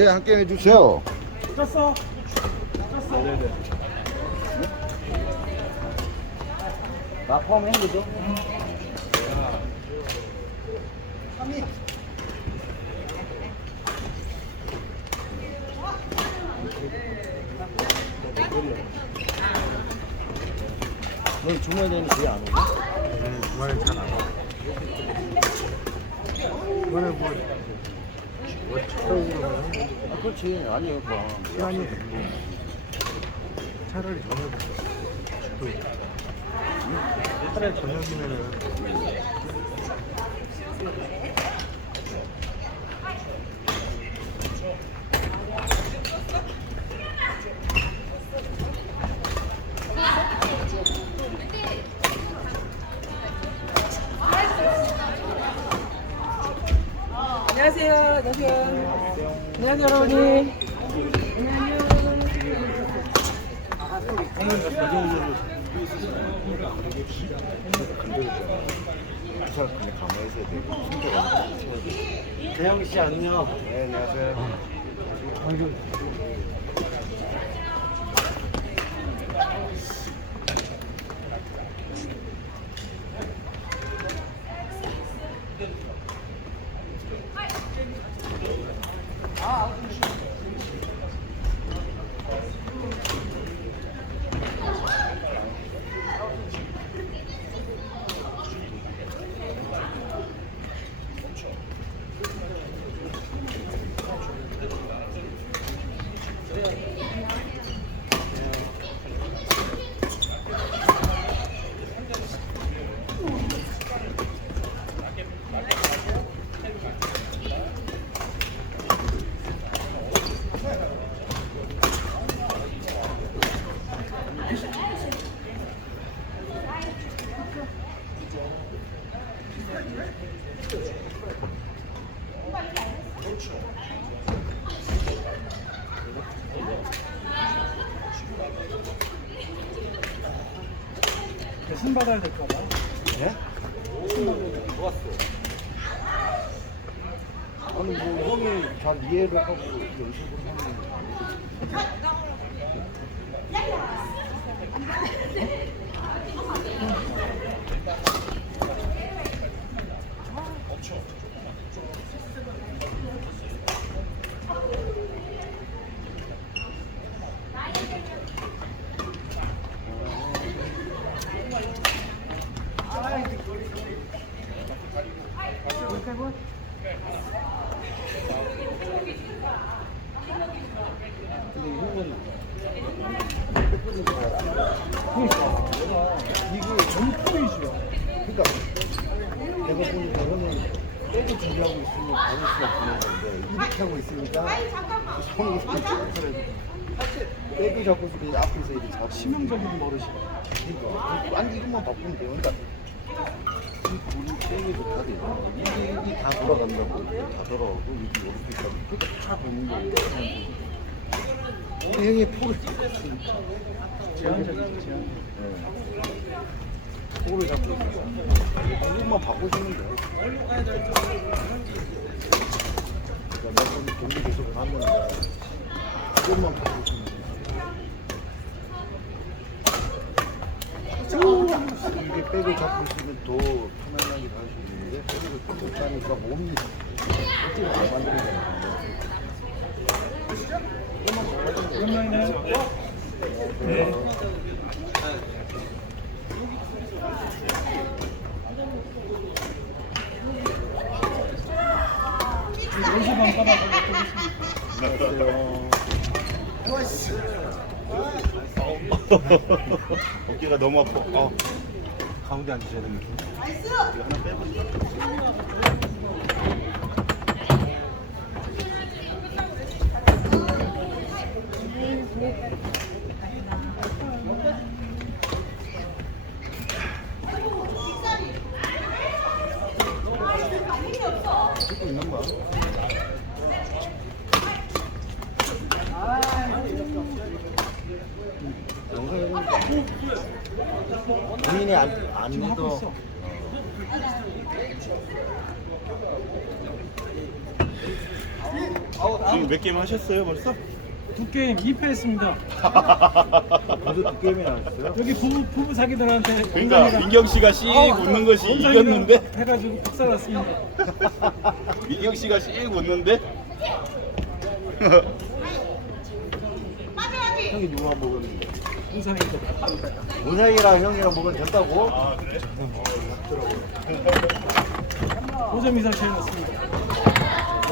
네, 함께 해주세요. 떴어. 떴어. 네네. 나 포함한 거죠? 넌 주말에는 거의 안 오고? 네, 주말에 잘안 와. 주말에 뭐, 아, 그렇지. 아니요, 뭐. 시간이 되고. 차라리 저녁에 또 차라리 저녁이면은 안녕하세요. 안녕하세요, 여러분이. 부산 그냥 가만히 있어야 되고, 숨겨가 대영 씨 안녕. 네, 안녕하세요. 승 받아야 될까 봐. 예? 아니 뭐 형이 잘 이해를 하고 연습을 하는 거 근데 형은 그러니까 이게 전포이죠. 그러니까 내가 보니까 형은 빼고 준비하고 있으면 받을 수가 없는 건데 이렇게 하고 있으니까 형이 이렇게 빼고 잡고 있으면 앞에서 이렇게 잡고 치명적인 버릇이. 그러니까 아니 이것만 바꾸면 돼요. 그러니까 이 볼이 빼기도 다 돼요. 이게 이게 다 돌아간다고 다 돌아가고 이게 이렇게 있다고 그다 보는 거예요. 형이 포를 제한적이죠, 제한. 포를 잡고 있으니까 이것만 바꾸시면 돼요. 몇번 경기 계속 이것만 바꾸시면 돼요. 이게 백을 있으면 더 편안하게 할수 있는데 백을 또 못하니까 몸이 어떻게 안 만드는 거예요. 끝나네. 네. 연습 한 어깨가 너무 아파. 어. 가운데 앉으셔야 되는 거. 이거 하나. 찍고 있는 거야. 영상에 본인이 안, 안 지금 하고 해도 있어. 지금 몇 게임 하셨어요 벌써? 두 게임 2패 했습니다. 어제 두 게임이나 했어요? 여기 부부 부부 사기들한테 그러니까 민경 씨가 씩 어, 웃는 것이 이겼는데 해가지고 박살났습니다. 민경 씨가 씩 웃는데 형이 누구랑 먹었는데? 원상이가 문상이랑 형이랑 먹으면 된다고? 아 그래? 5점 이상 차이 났습니다.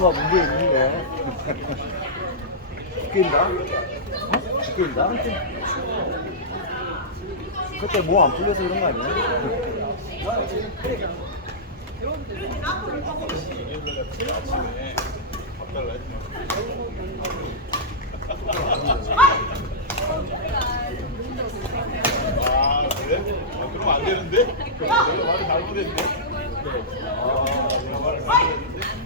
뭔가 문제 있는데. 죽겠다? 어? 죽겠다? 그때 뭐 안 풀려서 그런 거 아니야? 아 그래? 아, 그러면 안 되는데? 내가 말을 잘못했네 뭐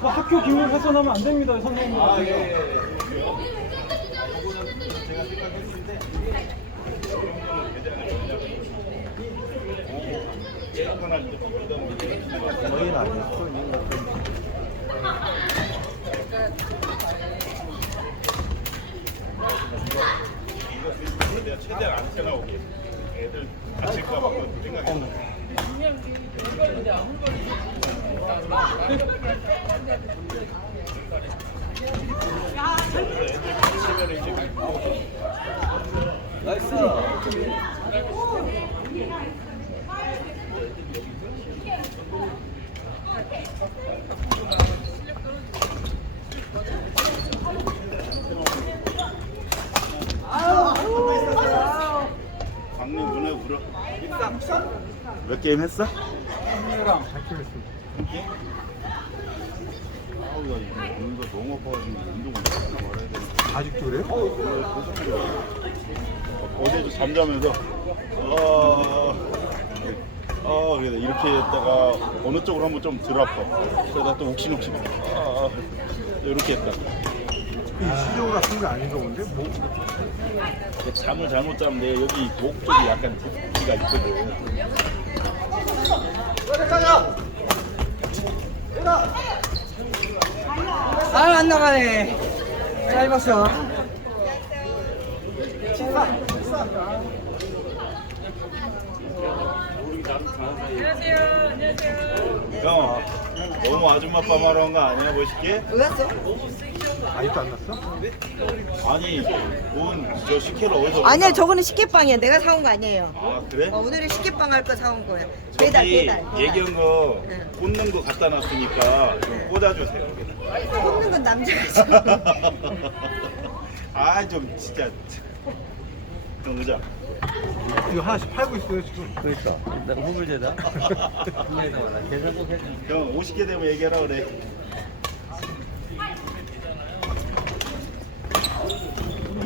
학교 기밀 훼손하면 안 됩니다, 선생님. 아 예, 예, 예. 제가 생각했는데 저희는 아니었어. 이거 같은 내가 최대한 안 튀어나오게 애들 다칠까 봐 생각했어 나이스. 광님 눈에 울어 몇 게임 했어? 형이랑 아우 나 이거 눈가 너무 아파가지고 운동을 하나 말아야 되는데 아직도 그래? 어제도 잠자면서 아, 아 그래 이렇게 했다가 어느 쪽으로 한번 좀 덜 아파 그러다 또 욱신욱신 아, 이렇게 했다 시조가 큰게 아닌가 본데? 뭐? 잠을 잘못 자면 내 여기 목 쪽이 약간 붓기가 있거든 아, 안 나가네. 짧았어. 형 너무 아줌마 빠마로 한거 아니야 멋있게? 어디 갔어? 아직도 안 났어? 아니 뭔저 식혜를 어디서 아니야 저거는 식혜빵이야 내가 사온 거 아니에요 아 그래? 어, 오늘은 식혜빵 할 거 사온 거야 배달 저기 배달 배달. 얘기한 거 네. 꽂는 거 갖다 놨으니까 좀 꽂아주세요 뽑는 건 남자가 아 좀 진짜 형 의자 이거 하나씩 팔고 있어요 지금. 그러니까 내가 후불제다. 계산 꼭 해줘. 형 50개 되면 얘기하라 그래 우리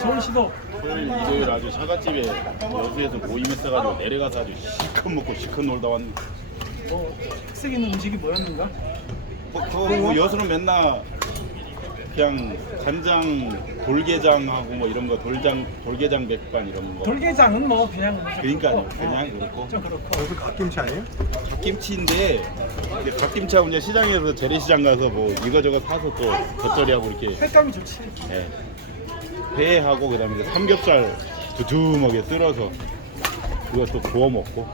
좋은 시도. 토요일 일요일 아주 사과집에 여수에서 모임했어가지고 내려가서 아주 시컷 먹고 시컷 놀다 왔는데 뭐 특색 있는 음식이 뭐였는가? 뭐, 그거 뭐 여수는 맨날 그냥 간장 돌게장하고 뭐 이런 거 돌장 돌게장 백반 이런 거 돌게장은 뭐 그냥 그러니까 요 그냥 그렇고 좀 그렇고. 여기 갓김치 아니에요? 갓김치인데 이제 갓김치하고 이제 시장에서 재래시장 가서 뭐 이거저거 사서 또 겉절이하고 이렇게 색감이 좋지. 예. 회하고 그다음에 이제 삼겹살 두툼하게 쓸어서 그것도 구워 먹고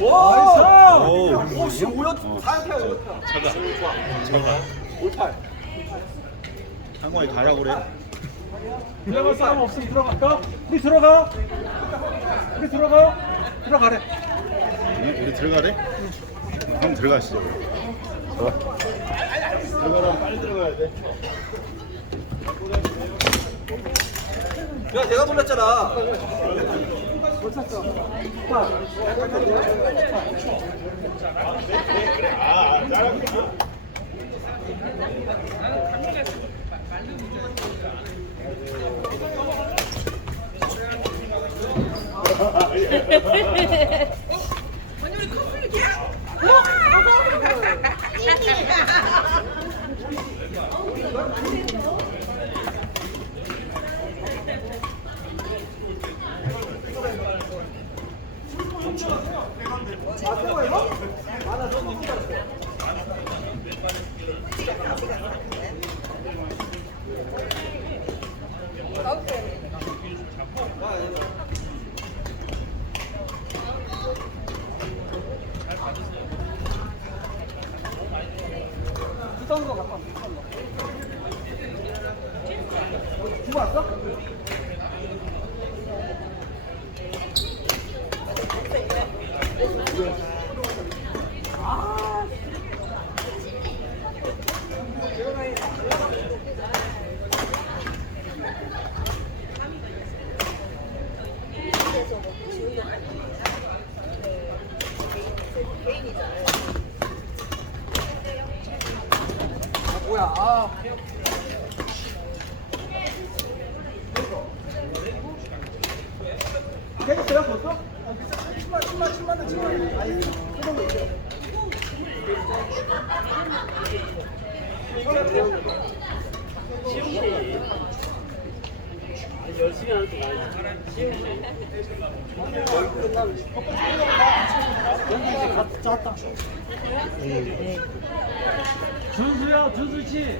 나이스! 오, 오, 씨, 뭐야? 차가, 차가. 올팔. 상호에 가라고 그래. 들어갈 사람 없으면 들어갈까? 우리 들어가. 우리 들어가. 들어가래. 응? 우리 들어가래? 한번 들어가시죠. 들어가라면 빨리 들어가야 돼. 야, 내가 놀랐잖아. 아, 잘하구나. 뭐 야? 아. 됐어요 벌써? 10만 10만 10만 원 10만 원 아니 그 정도 있어요 열심히 하는 게 나아지. 쉬운 짰다 준수야 준수 씨.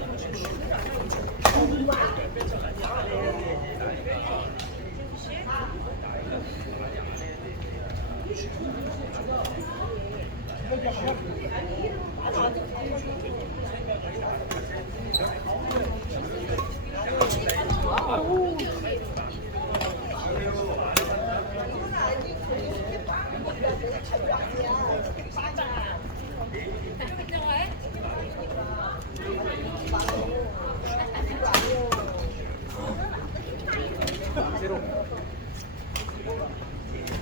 몇이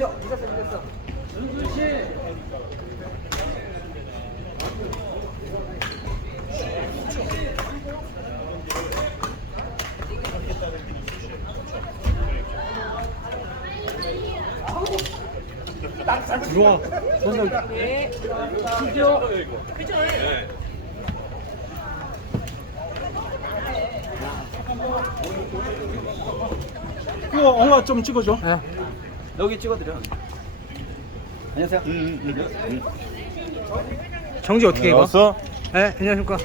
요? 이겼어 이겼어. 준수 씨 들어와 손을 튀겨 그거 엉아 좀 찍어줘 예. 여기 찍어드려. 안녕하세요. 응, 응, 응. 정지 어떻게 이거? 왔어? 네, 안녕하십니까.